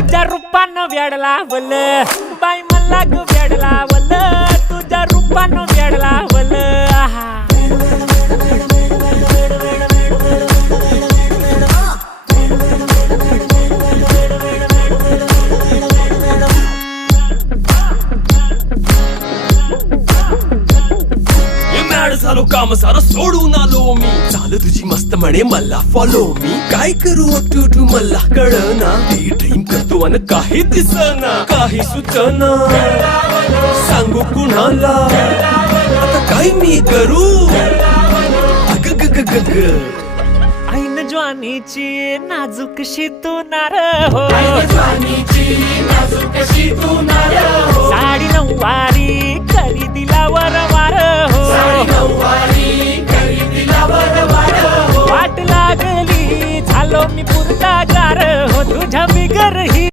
तुझ्या रूपानं वेड लावल बाई मला ग वेड लावल तुझ्या रूपानं वेड लावल झालो काम सारं सोडून आलो मी चाल तुझी मस्त म्हणे मला फॉलो मी काय करू टू मला कळना ड्रीम करतो आणि काही दिसना काही सुचना सांगू कुणाला आता काय मी करू अग ग ग ग ग ऐन ज्वानीची नाजूकशी तू नार हो साडी नऊवारी करी दिला वरवार हो वाट लागली झालो मी पुरता गार हो तुझ्या बिगर ही